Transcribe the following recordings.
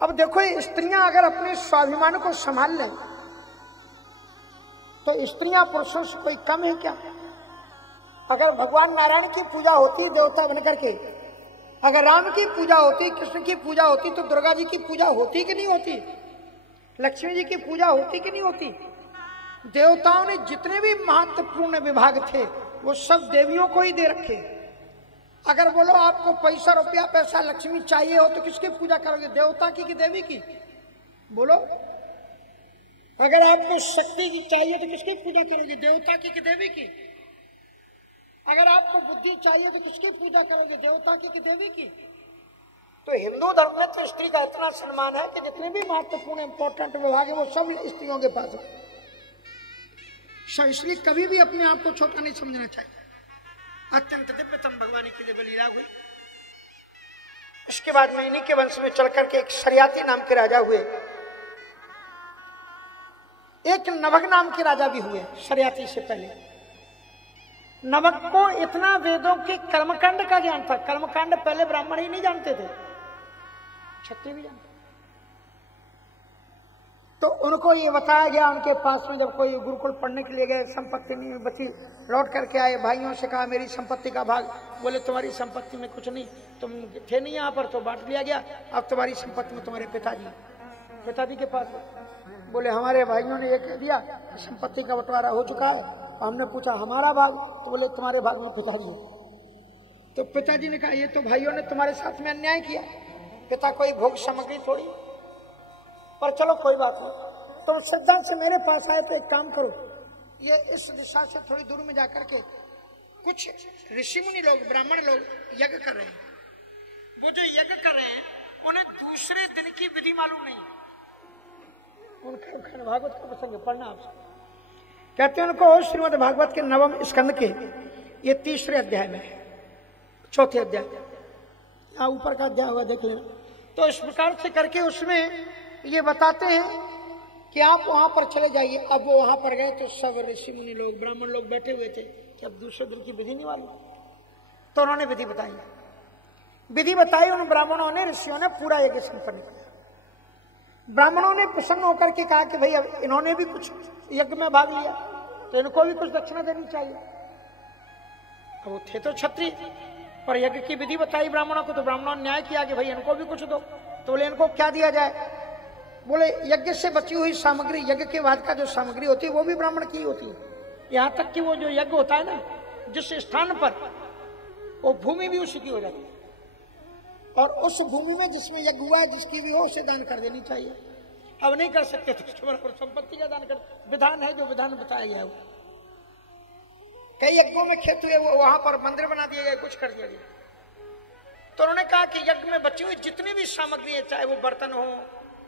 अब देखो स्त्रियां अगर अपने स्वाभिमान को संभाल लें तो स्त्रियां पुरुषों से कोई कम है क्या? अगर भगवान नारायण की पूजा होती देवता बनकर के, अगर राम की पूजा होती, कृष्ण की पूजा होती, तो दुर्गा जी की पूजा होती कि नहीं होती? लक्ष्मी जी की पूजा होती कि नहीं होती? देवताओं ने जितने भी महत्वपूर्ण विभाग थे वो सब देवियों को ही दे रखे। अगर बोलो आपको पैसा रुपया पैसा लक्ष्मी चाहिए हो तो किसकी पूजा करोगे, देवता की कि देवी की? बोलो। अगर आपको शक्ति की चाहिए तो किसकी पूजा करोगे, देवता की कि देवी की? अगर आपको बुद्धि चाहिए तो किसकी पूजा करोगे, देवता की कि देवी की? तो हिंदू धर्म में तो स्त्री का इतना सम्मान है कि जितने भी महत्वपूर्ण इंपॉर्टेंट विभाग है वो सब स्त्रियों के पास है। इसलिए कभी भी अपने आप को छोटा नहीं समझना चाहिए। अत्यंत दिव्यतम भगवान की जब लीला हुई, इसके बाद में इन्हीं के वंश में चलकर के एक शरियाती नाम के राजा हुए, एक नभग नाम के राजा भी हुए शरियाती से पहले। नभग को इतना वेदों के कर्मकांड का ज्ञान था, कर्मकांड पहले ब्राह्मण ही नहीं जानते थे, क्षत्रिय भी जानते। तो उनको ये बताया गया, उनके पास में जब कोई गुरुकुल पढ़ने के लिए गए, संपत्ति नहीं बची, लौट करके आए, भाइयों से कहा मेरी संपत्ति का भाग। बोले तुम्हारी संपत्ति में कुछ नहीं, तुम थे नहीं यहाँ पर तो बांट लिया गया, अब तुम्हारी संपत्ति में तुम्हारे पिताजी के पास। बोले हमारे भाइयों ने ये कह दिया संपत्ति का बंटवारा हो चुका है। हमने पूछा हमारा भाग, तो बोले तुम्हारे भाग में पिताजी। तो पिताजी ने कहा ये तो भाइयों ने तुम्हारे साथ में अन्याय किया, पिता कोई भोग सामग्री थोड़ी, पर चलो कोई बात नहीं, तुम सिद्धांत से मेरे पास आए तो एक काम करो, ये इस दिशा से थोड़ी दूर में जाकर के कुछ ऋषि मुनि लोग, ब्राह्मण लोग यज्ञ कर रहे हैं। वो जो यज्ञ कर रहे हैं उन्हें दूसरे दिन की विधि मालूम नहीं। उनका भागवत का प्रसंग पढ़ना आपसे, कहते हैं उनको श्रीमद् भागवत के 9वें स्कंद के ये 3रे अध्याय में है, 4थे अध्याय, यहाँ ऊपर का अध्याय हुआ देख लेना। तो इस प्रकार से करके उसमें ये बताते हैं कि आप वहां पर चले जाइए। अब वो वहां पर गए तो सब ऋषि मुनि लोग, ब्राह्मण लोग बैठे हुए थे कि अब दूसरे दिन की विधि नहीं मालूम। तो उन्होंने विधि बताई, उन ब्राह्मणों ने, ऋषियों ने पूरा यज्ञ संपन्न किया। ब्राह्मणों ने प्रसन्न होकर के कहा कि भाई अब इन्होंने भी कुछ यज्ञ में भाग लिया तो इनको भी कुछ दक्षिणा देनी चाहिए। अब वो थे तो क्षत्रिय, पर यज्ञ की विधि बताई ब्राह्मणों को, तो ब्राह्मणों ने न्याय किया कि भाई इनको भी कुछ दो। तो बोले इनको क्या दिया जाए? बोले यज्ञ से बची हुई सामग्री, यज्ञ के बाद का जो सामग्री होती है वो भी ब्राह्मण की होती है। यहाँ तक कि वो जो यज्ञ होता है ना, जिस स्थान पर, वो भूमि भी उसी की हो जाती है, और उस भूमि में जिसमें यज्ञ हुआ जिसकी भी हो उसे दान कर देनी चाहिए। अब नहीं कर सकते तो संपत्ति का दान कर, विधान है जो विधान बताया गया है। कई यज्ञों में खेत हुए, वो वहां पर मंदिर बना दिए गए, कुछ कर दिया गया। तो उन्होंने कहा कि यज्ञ में बची हुई जितनी भी सामग्री है, चाहे वो बर्तन हो,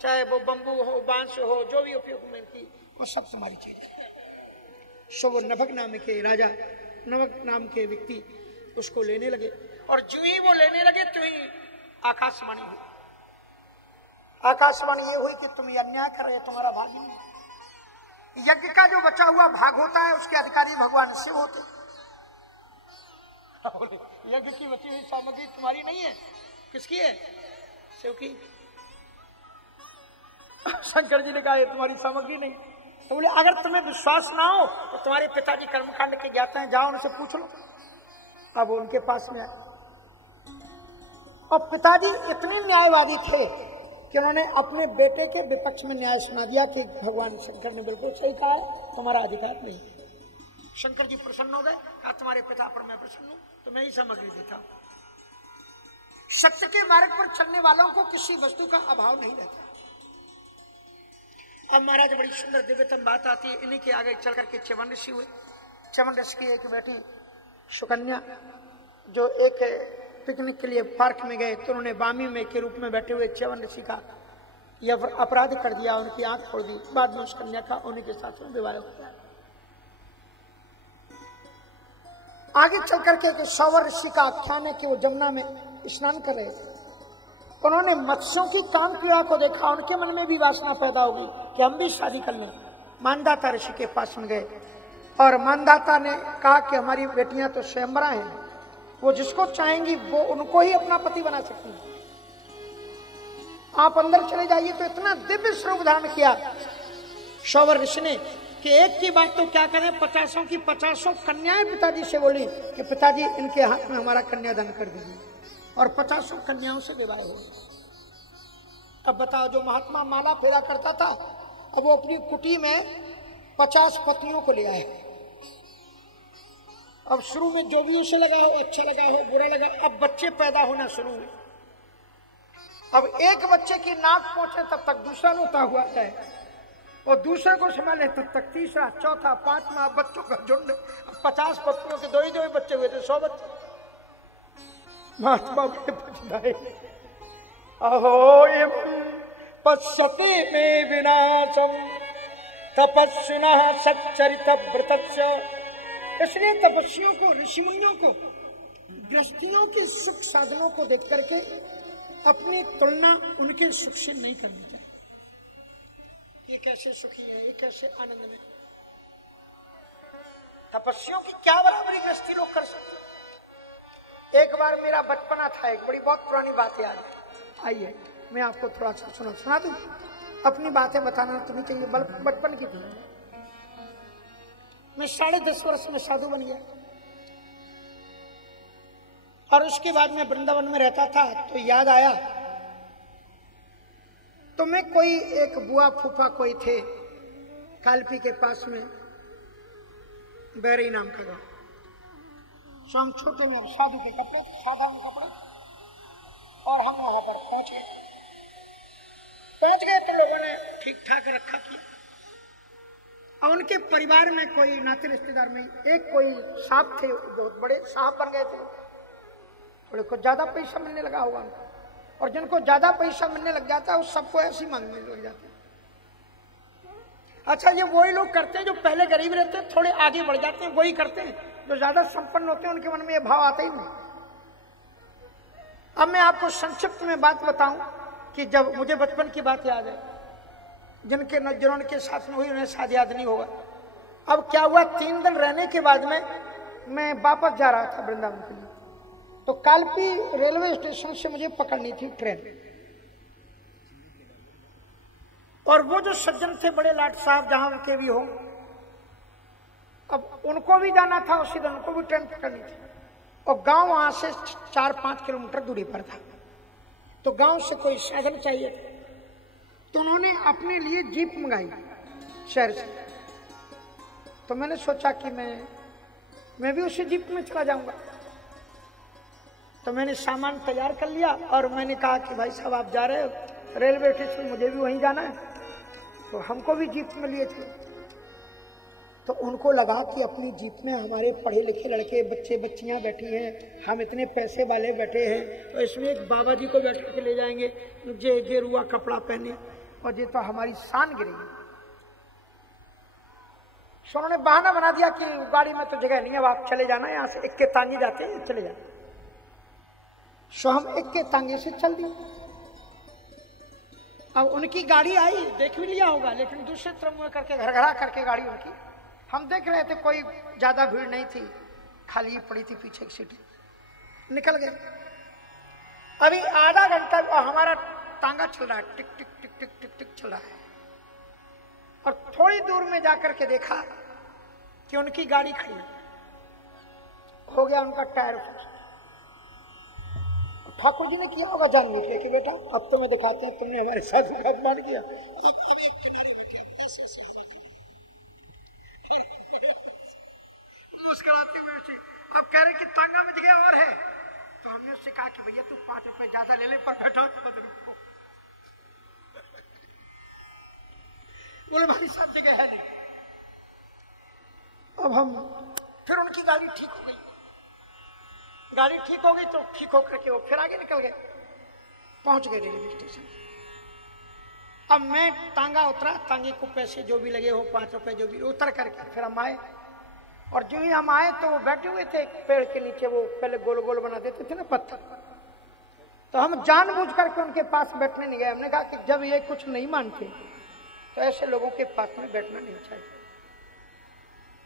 चाहे वो बंबू हो, बांस हो, जो भी उपयोग में थी, वो सब तुम्हारी चीज है। सो वो नभग नाम के राजा, नभग नाम के व्यक्ति उसको लेने लगे, और जो ही वो लेने लगे तो ही आकाशवाणी हुई। आकाशवाणी ये हुई कि तुम ये अन्याय कर रहे, तुम्हारा भाग नहीं। यज्ञ का जो बचा हुआ भाग होता है उसके अधिकारी भगवान शिव होते। यज्ञ की बची हुई सामग्री तुम्हारी नहीं है, किसकी है? शिव की। शंकर जी ने कहा ये तुम्हारी सामग्री नहीं। तो बोले अगर तुम्हें विश्वास ना हो तो तुम्हारे पिताजी कर्मकांड के ज्ञाता हैं, जाओ उनसे पूछ लो। अब उनके पास में आए, और पिताजी इतने न्यायवादी थे कि उन्होंने अपने बेटे के विपक्ष में न्याय सुना दिया कि भगवान शंकर ने बिल्कुल सही कहा है, तुम्हारा अधिकार नहीं। शंकर जी प्रसन्न हो गए, कहा तुम्हारे पिता पर मैं प्रसन्न हूं, तो मैं ही सामग्री देता हूं। सत्य के मार्ग पर चलने वालों को किसी वस्तु का अभाव नहीं रहता। अब महाराज बड़ी सुंदर दिव्यतम बात आती है, इन्हीं के आगे चल करके च्यवन ऋषि हुए। च्यवन ऋषि की एक बेटी सुकन्या, जो एक पिकनिक के लिए पार्क में गए, तो उन्होंने बामी में के रूप में बैठे हुए च्यवन ऋषि का यह अपराध कर दिया, उनकी आंख फोड़ दी। बाद में उस कन्या का उन्हीं के साथ में विवाह हो गया। आगे चल करके सौवर ऋषि का आख्यान है कि वो जमुना में स्नान कर रहे थे, उन्होंने मत्स्यों की काम क्रिया को देखा, उनके मन में भी वासना पैदा हो गई कि हम भी शादी कर लें। मानदाता ऋषि के पास में गए, और मानदाता ने कहा कि हमारी बेटियां तो स्वयंवरा हैं, वो जिसको चाहेंगी वो उनको ही अपना पति बना सकती है। आप अंदर चले जाइए तो इतना दिव्य स्वरूप धारण किया शौवर ऋषि ने कि एक की बात तो क्या करें, 50 की 50 कन्याएं पिताजी से बोली कि पिताजी इनके हाथ में हमारा कन्यादान कर दीजिए, और 50 कन्याओं से विवाह हो। अब बताओ, जो महात्मा माला फेरा करता था, अब वो अपनी कुटी में 50 पत्नियों को ले आए। अब शुरू में जो भी उसे लगा हो, अच्छा लगा हो, बुरा लगा, अब बच्चे पैदा होना शुरू हुए। अब एक बच्चे की नाक पहुंचे तब तक दूसरा नोता हुआ है, और दूसरे को संभाले तब तक तीसरा, चौथा, पांचवा, बच्चों का झुंड। 50 पत्नियों के दो ही बच्चे हुए थे, 100 बच्चे। महात्मा बड़े अहो एवं पश्यते में विनाशम तपस्विनः सच्चरित व्रतस्य। इसलिए तपस्वियों को, ऋषि मुनियों को, गृहस्थियों के सुख साधनों को देख करके अपनी तुलना उनके सुख से नहीं करनी चाहिए। ये कैसे सुखी है, ये कैसे आनंद में। तपस्वियों की क्या बराबरी गृहस्थी लोग कर सकते। एक बार मेरा बचपना था, एक बड़ी बहुत पुरानी बात याद है। आइए मैं आपको थोड़ा सा सुना दूं। अपनी बातें बताना तो नहीं चाहिए, बचपन की थी। मैं 10.5 वर्ष में साधु बन गया, और उसके बाद मैं वृंदावन में रहता था। तो याद आया, तो मैं कोई एक बुआ फूफा कोई थे कालपी के पास में, बैरी नाम का गांव। सो हम छोटे में साधु के कपड़े, साधारण कपड़े, और हम वहां पर पहुंच गए तो लोगों ने ठीक ठाक रखा किया। और उनके परिवार में कोई नाते रिश्तेदार में एक कोई साहब थे, बहुत बड़े साहब बन गए थे। थोड़े को ज्यादा पैसा मिलने लगा होगा उनको, और जिनको ज्यादा पैसा मिलने लग जाता है उस सबको ऐसी मांगने लग जाते हैं। अच्छा, ये वही लोग करते हैं जो पहले गरीब रहते हैं, थोड़े आगे बढ़ जाते हैं, वही करते हैं। जो ज्यादा संपन्न होते हैं उनके मन में ये भाव आता ही नहीं। अब मैं आपको संक्षिप्त में बात बताऊं कि जब मुझे बचपन की बात याद है, जिन्होंने साथ में हुई उन्हें शायद याद नहीं होगा। अब क्या हुआ, 3 दिन रहने के बाद में मैं वापस जा रहा था वृंदावन के लिए। तो कालपी रेलवे स्टेशन से मुझे पकड़नी थी ट्रेन, और वो जो सज्जन थे बड़े लाट साहब, जहां के भी हो, अब उनको भी जाना था उसी दिन, उनको भी ट्रेन पकड़नी थी। और गांव वहां से 4-5 किलोमीटर दूरी पर था। तो गांव से कोई साधन चाहिए था, तो उन्होंने अपने लिए जीप मंगाई शहर से। तो मैंने सोचा कि मैं भी उसी जीप में चला जाऊंगा। तो मैंने सामान तैयार कर लिया, और मैंने कहा कि भाई साहब आप जा रहे हो रेलवे स्टेशन, मुझे भी वहीं जाना है, तो हमको भी जीप में लिए थे। तो उनको लगा कि अपनी जीप में हमारे पढ़े लिखे लड़के, बच्चे बच्चियां बैठी हैं, हम इतने पैसे वाले बैठे हैं, तो इसमें एक बाबा जी को बैठा के ले जाएंगे, जे गेरुआ कपड़ा पहने, और ये तो हमारी शान गिरेगी। सो उन्होंने बहाना बना दिया कि गाड़ी में तो जगह नहीं है, अब आप चले जाना, यहाँ से इक्के तांगे जाते हैं, चले जाना। सो हम इक्के तांगे से चल दिए। अब उनकी गाड़ी आई, देख भी लिया होगा, लेकिन दूसरे तरफ में करके घरघरा करके गाड़ी उनकी, हम देख रहे थे, कोई ज्यादा भीड़ नहीं थी, खाली पड़ी थी पीछे की सीट। निकल गए। अभी आधा घंटा हमारा तांगा चल रहा है, टिक टिक टिक टिक टिक टिक चल रहा है, और थोड़ी दूर में जाकर के देखा कि उनकी गाड़ी खड़ी हो गया उनका टायर। ठाकुर जी ने किया होगा जानबूझ के कि बेटा अब तो मैं दिखाते हैं, तुमने हमारे साथ अपमान किया, मुस्कुराते हुए अब कह रहे कि तांगा में जगह और है। तो हमने उससे कहा कि भैया तू 5 रुपए ज्यादा ले ले, पर बैठो मत रुको। बोले भाई साहब जगह है नहीं। अब हम फिर उनकी गाड़ी ठीक हो गई, गाड़ी ठीक हो गई तो ठीक होकर के वो फिर आगे निकल गए, पहुंच गए रेलवे स्टेशन। अब मैं तांगा उतरा, तांगे को पैसे जो भी लगे हो 5 रुपए जो भी, उतर करके फिर हम आए। और जो ही हम आए तो वो बैठे हुए थे एक पेड़ के नीचे, वो पहले गोल गोल बना देते थे ना पत्थर, तो हम जानबूझ करके उनके पास बैठने नहीं गए। हमने कहा कि जब ये कुछ नहीं मानते तो ऐसे लोगों के पास में बैठना नहीं चाहिए।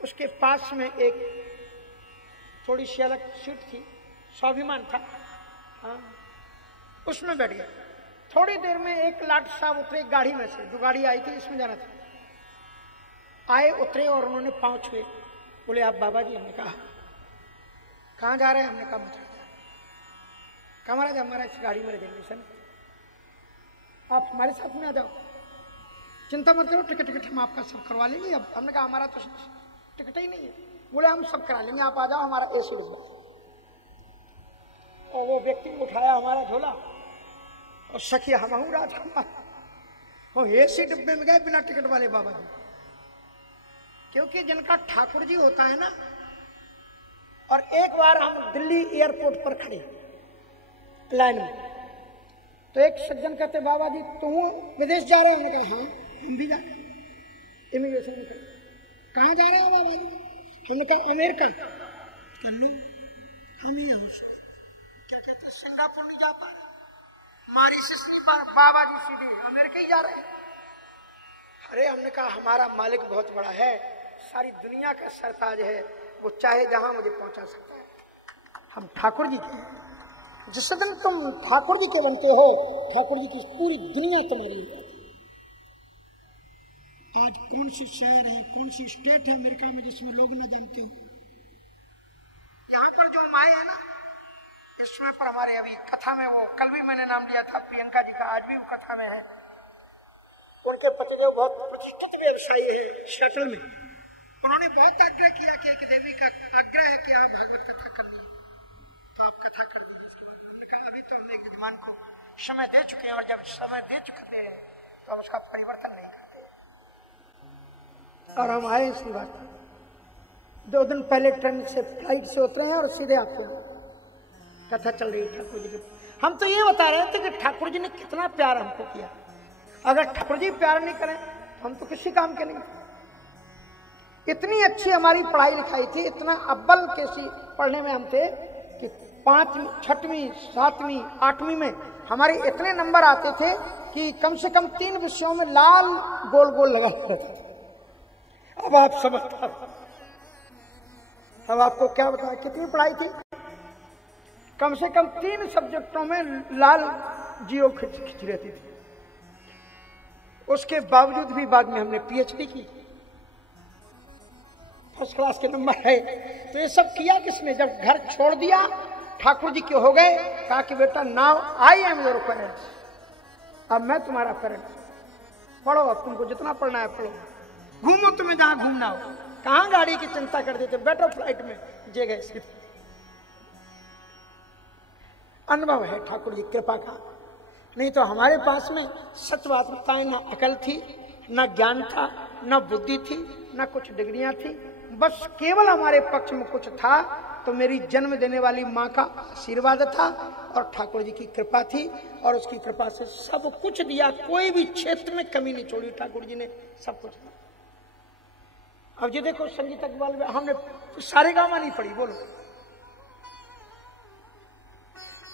उसके पास में एक थोड़ी सी अलग सीट थी, स्वाभिमान था, हाँ, उसमें बैठ गया। थोड़ी देर में एक लाट साहब उतरे गाड़ी में से, जो गाड़ी आई थी इसमें जाना था। आए, उतरे और उन्होंने पांव छुए। बोले आप बाबा जी? हमने कहा कहाँ जा रहे हैं? हमने कहा मथुरा। कहा महाराज हमारा इस गाड़ी में रहेंगे सर, आप हमारे साथ में आ जाओ, चिंता मत करो, टिकट टिकट हम आपका सब करवा लेंगे। अब हमने कहा हमारा तो टिकट ही नहीं है। बोले हम सब करा लेंगे, आप आ जाओ, हमारा एसी डिब्बा। और वो व्यक्ति उठाया हमारा झोला और सखिया हम राजा वो एसी डिब्बे में गए बिना टिकट वाले बाबा जी। क्योंकि जिनका ठाकुर जी होता है ना। और एक बार हम दिल्ली एयरपोर्ट पर खड़े लाइन में, तो एक सज्जन कहते बाबा जी तुम विदेश जा रहे हो? हमने कहा हाँ हम भी जा रहे हैं। इमिग्रेशन में खड़े, कहाँ जा रहे हैं बाबा जी? हमने कहा अमेरिका। क्या कहते सिंगापुर नहीं जा पा रहे, मॉरिशस नहीं पा रहे, बाबा जी सीधे अमेरिका ही जा रहे हैं। अरे हमने कहा हमारा मालिक बहुत बड़ा है, सारी दुनिया का सरताज है, वो चाहे जहां मुझे पहुंचा सकता है। हम ठाकुर जी के, जिस दिन तुम ठाकुर जी के बनते हो, ठाकुर जी की पूरी दुनिया तुम्हारी है। आज कौन सी शहर है, कौन सी स्टेट है अमेरिका में जिसमें लोग न जानते हो? यहाँ पर जो माए है ना, इसमें पर हमारे अभी कथा में, वो कल भी मैंने नाम लिया था प्रियंका जी का, आज भी वो कथा में है। उनके पतिदेव बहुत प्रतिष्ठित व्यवसायी है शटल में। उन्होंने बहुत आग्रह किया कि एक देवी का आग्रह है कि आप भागवत कथा करनी है, तो आप कथा कर दीजिए। इसके बाद उन्होंने कहा अभी तो हमने एक विद्वान को समय दे चुके हैं, और जब समय दे चुके हैं तो हम उसका परिवर्तन नहीं करते। और हम आए इसी बात, 2 दिन पहले ट्रेन से फ्लाइट से उतरे हैं और सीधे आपके कथा चल रही है ठाकुर जी की। हम तो ये बता रहे थे कि ठाकुर जी ने कितना प्यार हमको किया। अगर ठाकुर जी प्यार नहीं करें तो हम तो किसी काम के नहीं। इतनी अच्छी हमारी पढ़ाई लिखाई थी, इतना अव्वल कैसी पढ़ने में हम थे कि 5वीं, 6वीं, 7वीं, 8वीं में हमारे इतने नंबर आते थे कि कम से कम 3 विषयों में लाल गोल गोल लगा रहता था। अब आप समझता, अब आपको क्या बताया कितनी पढ़ाई थी? कम से कम 3 सब्जेक्टों में लाल जीरो खिंच रहती थी। उसके बावजूद भी बाद में हमने पीएचडी की, फर्स्ट क्लास के नंबर है। तो ये सब किया किसने? जब घर छोड़ दिया, ठाकुर जी के हो गए, कहा कि बेटा now I am your parents, अब मैं तुम्हारा पेरेंट्स, पढ़ो, अब तुमको जितना पढ़ना है पढ़ो, घूमो तुम्हें जहां घूमना हो। कहां गाड़ी की चिंता कर देते, बैठो फ्लाइट में, जे गए सिर्फ। अनुभव है ठाकुर जी कृपा का। नहीं तो हमारे पास में सच बात बताएं, ना अकल थी, ना ज्ञान था, ना बुद्धि थी, ना कुछ डिग्रियां थी। बस केवल हमारे पक्ष में कुछ था तो मेरी जन्म देने वाली माँ का आशीर्वाद था और ठाकुर जी की कृपा थी, और उसकी कृपा से सब कुछ दिया। कोई भी क्षेत्र में कमी नहीं छोड़ी ठाकुर जी ने, सब कुछ दिया। अब ये देखो संगीत अकबाल, हमने सारे गामा नहीं पढ़ी, बोलो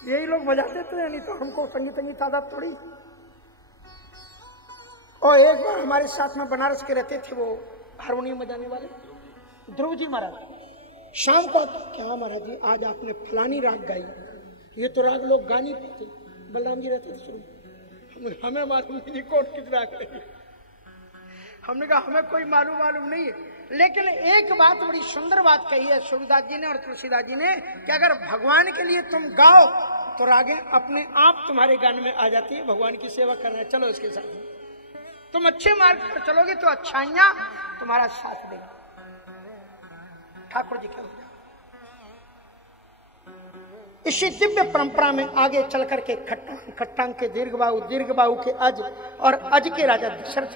यही लोग बजा देते हैं, नहीं तो हमको संगीत आदत थोड़ी। और एक बार हमारे साथ में बनारस के रहते थे वो हारमोनियम बजाने वाले ध्रुव जी महाराज, शाम को क्या महाराज जी आज आपने फलानी राग गाई, ये तो राग लोग गा नहीं पाते। बलराम जी रहते थे शुरू, हमें मालूम नहीं कौन किस राग रही। हमने कहा हमें कोई मालूम नहीं है। लेकिन एक बात बड़ी सुंदर बात कही है सूरदास जी ने और तुलसीदास जी ने कि अगर भगवान के लिए तुम गाओ तो रागें अपने आप तुम्हारे गान में आ जाती है। भगवान की सेवा करना है, चलो इसके साथ। तुम अच्छे मार्ग पर चलोगे तो अच्छाइयां तुम्हारा साथ देंगे। ठाकुर जी के हो जाओ। इसी दिव्य परंपरा में आगे चल करके खट्टांग के दीर्घ बाहु के अज और अज के राजा दशरथ